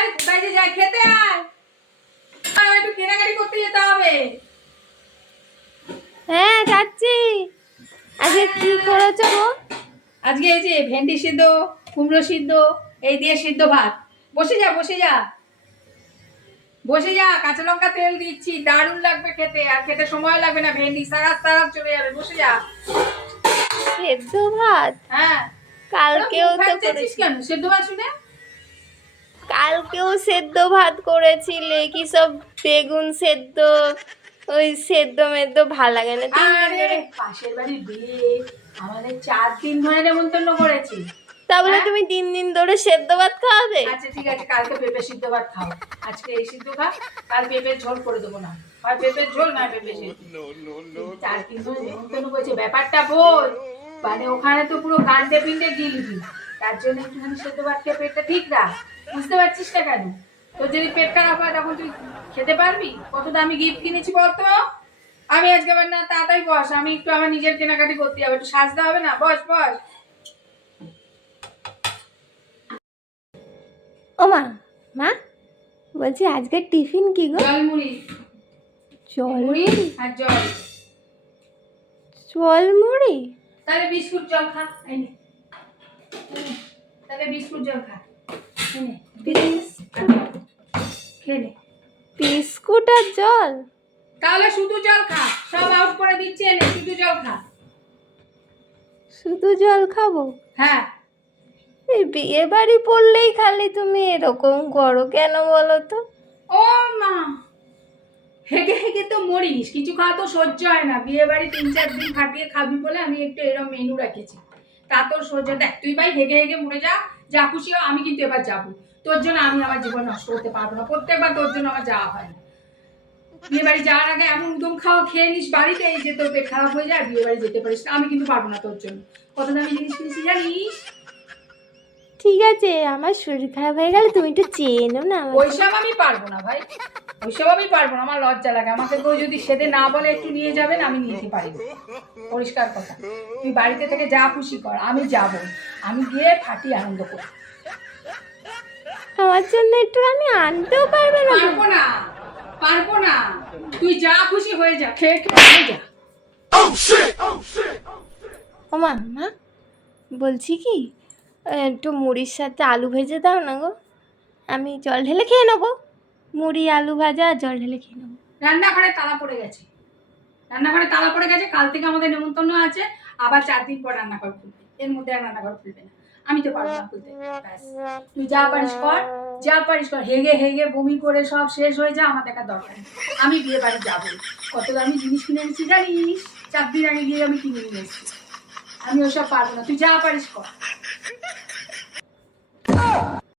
আয় বাইরে যাই খেতে আয়। একটু কেনাকাটি করতে যেতে হবে। হ্যাঁ যাচ্ছি। আজকে কি করেছো গো? আজকে এই যে ভেন্ডি সিদ্ধ, কুমড়ো সিদ্ধ, এই দিয়ে সিদ্ধ ভাত। বসে যা বসে যা বসে যা, কাঁচা লঙ্কা তেল দিচ্ছি, দারুণ লাগবে খেতে, আর খেতে সময় লাগবে না, ভেন্ডি সারা সারা চলে যাবে। বসে যা। সেদ্ধ ভাত? হ্যাঁ কালকেও তো খাচ্ছিস করেছি। কেন সেদ্ধ ভাত শুনে? কালকেও সেদ্ধ ভাত করেছিলে, কি সব বেগুন সেদ্ধ, ওই সেদ্ধ মেদ্ধ ভাল লাগে না। 3 দিন আরে ধরে পাশের বাড়ির বিয়ে, আমাদের 4 দিন ধরে নেমন্তন্ন করেছি। তা বলে হ্যাঁ? তুমি 3 দিন ধরে সেদ্ধ ভাত খাওয়াবে? আচ্ছা ঠিক আছে, কালকে পেঁপে সিদ্ধ ভাত খাও, আজকে এই সিদ্ধ খা, কাল পেঁপের ঝোল করে দেবো না, হয় পেঁপের ঝোল না পেঁপে সিদ্ধ। 4 দিন ধরে নেমন্তন্ন করেছে, ব্যাপারটা বোঝ। মানে ওখানে তো পুরো কাণ্ডে পিণ্ডে গিলবি, তার জন্য একটুখানি সেদ্ধ ভাত খেয়ে পেটটা ঠিক রাখ। বুঝতে পারছিস না কেন? তোর যদি পেট খারাপ হয় তখন তুই খেতে পারবি? কত দামি গিফট কিনেছি বলতো। আমি আজকে আবার না, তাড়াতাড়ি বস, আমি একটু আমার নিজের কেনাকাটি করতে হবে, একটু সাজতে হবে না, বস বস। ও মা, মা বলছি আজকে টিফিন কি গো? জল মুড়ি। জল মুড়ি মুড়ি? আর জল। জল মুড়ি? তাহলে বিস্কুট জল খা, এই নে। তাহলে বিস্কুট জল খা, এই নে। খেয়ে নে। বিস্কুট আর জল? তাহলে শুধু জল খা, সব আউট করে দিচ্ছি, এনে শুধু জল খা। শুধু জল খাবো? হ্যাঁ। এই বিয়ে বাড়ি পড়লেই খালি তুমি এরকম করো কেন বলো তো? ও মা, হেগে হেগে তো মরিস, কিছু খাওয়া তো সহ্য হয় না। বিয়ে বাড়ি 3-4 দিন খাটিয়ে খাবি বলে আমি একটু এরকম মেনু রেখেছি, তা তোর সহ্য। দেখ তুই ভাই হেগে হেগে মরে যা, যা খুশি হোক, আমি কিন্তু এবার যাবো। তোর জন্য আমি আমার জীবন নষ্ট করতে পারবো না, প্রত্যেকবার তোর জন্য আমার যাওয়া হয় না। বিয়ে বাড়ি যাওয়ার আগে এমন উদম খাওয়া খেয়ে নিস বাড়িতে, এই যে তোর পেট খারাপ হয়ে যায়, বিয়ে বাড়ি যেতে পারিস না। আমি কিন্তু পারবো না তোর জন্য, কত দামি জিনিস কিনেছি জানিস? ঠিক আছে, আমার শরীর খারাপ হয়ে গেলে তুমি একটু চেয়ে নাও না আমাকে। ওইসব আমি পারবো না ভাই, ওইসব আমি পারবো না, আমার লজ্জা লাগে। আমাকে কেউ যদি সেদে না বলে একটু নিয়ে যাবেন, আমি নিতে পারি না। পরিষ্কার কথা, তুই বাড়িতে থেকে যা খুশি কর, আমি যাব, আমি গিয়ে ফাটি আনন্দ করব। আমার জন্য একটু আমি আনতেও পারবে না? পারবো না, পারবো না, তুই যা খুশি হয়ে যা, খেয়ে খেয়ে যা। ও মা, মা বলছি কি, একটু মুড়ির সাথে আলু ভেজে দাও না গো, আমি জল ঢেলে খেয়ে নেবো। মুড়ি আলু ভাজা আর জল ঢেলে খেয়ে নেবো। রান্নাঘরে তালা পড়ে গেছে, রান্নাঘরে তালা পড়ে গেছে, কাল থেকে আমাদের নেমন্তন্ন আছে, আবার 4 দিন পর রান্নাঘর খুলবে, এর মধ্যে আর রান্নাঘর খুলবে না। আমি তো পারবো না খুলতে। ব্যাস, তুই যা পারিস কর, যা পারিস কর, হেগে হেগে বমি করে সব শেষ হয়ে যা, আমার দেখার দরকার নেই। আমি বিয়ে বাড়ি যাবো, কত দামি জিনিস কিনে এনেছি জানিস? 4 দিন আগে গিয়ে আমি কিনে নিয়ে এসেছি। আমি ওসব পারবো না, তুই যা পারিস কর।